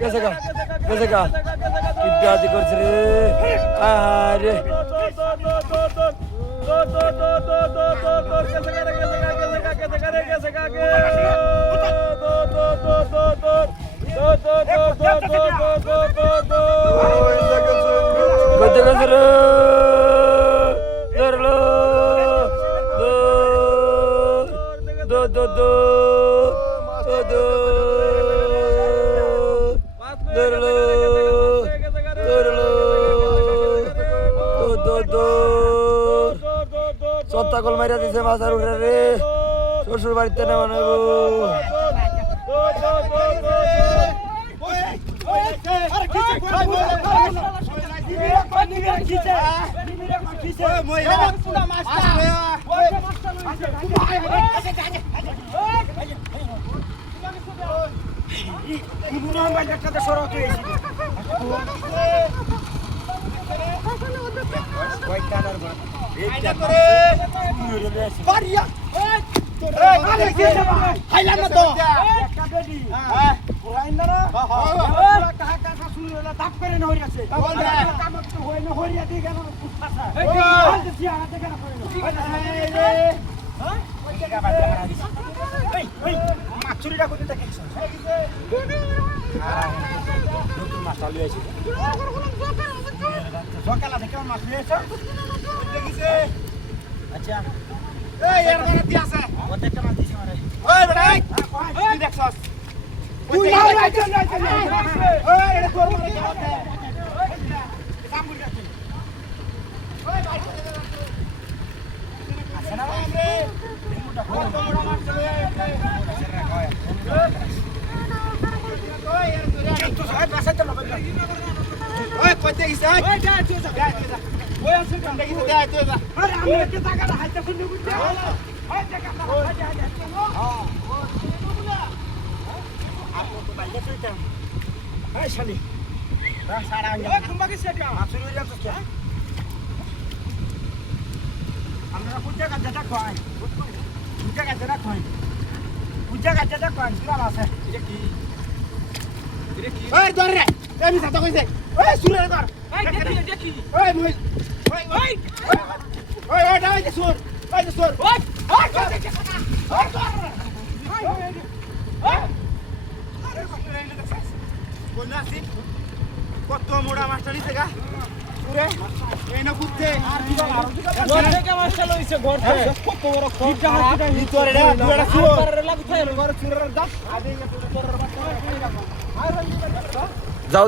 গেছে গা কিডাতি করছে রে আরে কত গেছে রে ধরলো সত্তা কল মারিয়া দিছে মাছার উঠে রে শ্বশুর বাড়িতে নেমে আচ্ছা এই এর মানে কি আছে প্রত্যেকটা মাছ দিছি মারে ওই বেটা তুই দেখছস তুই না রাইছ ওই এটা তোর মারে গেছে কাম করি যাচ্ছে ওই ভাই আছে না রে মোটা মোটা মাছ চলে ওই এর তোরে তো সবাই পাশে চলো ওই কইতে গিস ওই যা তুই যা ওই আছে কাম দেখিস যা তুই যা আরে আমি একটা টাকাটা হাতে শুনে বুঝতে ওই টাকাটা হাতে হ্যাঁ আপনি তো বাইরে চলতেন এই শালি রা সারা ওই তোমাকে সেটা মাছুর হয়ে যাচ্ছে কি আমরা পূজা কাজটা খাই পূজা কাজটা খাই পূজা কাজটা খাই সুরা আছে এটা কি ওই ধরে রে আমি সাথে কইছে ওই সুরের কর ওই দেখি ওই মুই ওই ওই ওই দাও যে সুর ওই যে সুর ওই ওই কোন নাসি কত মোড়া মাছটা নিছে গা সুরে এই না কুত্তে আর কি ঘর থেকে মাছটা লইছে ঘর থেকে কত বড় খোঁটা হাতিটা ভিতরে রে দুইটা সুর লাগছে ঘর সুরের দাঁত আদি তোর মাছটা যাও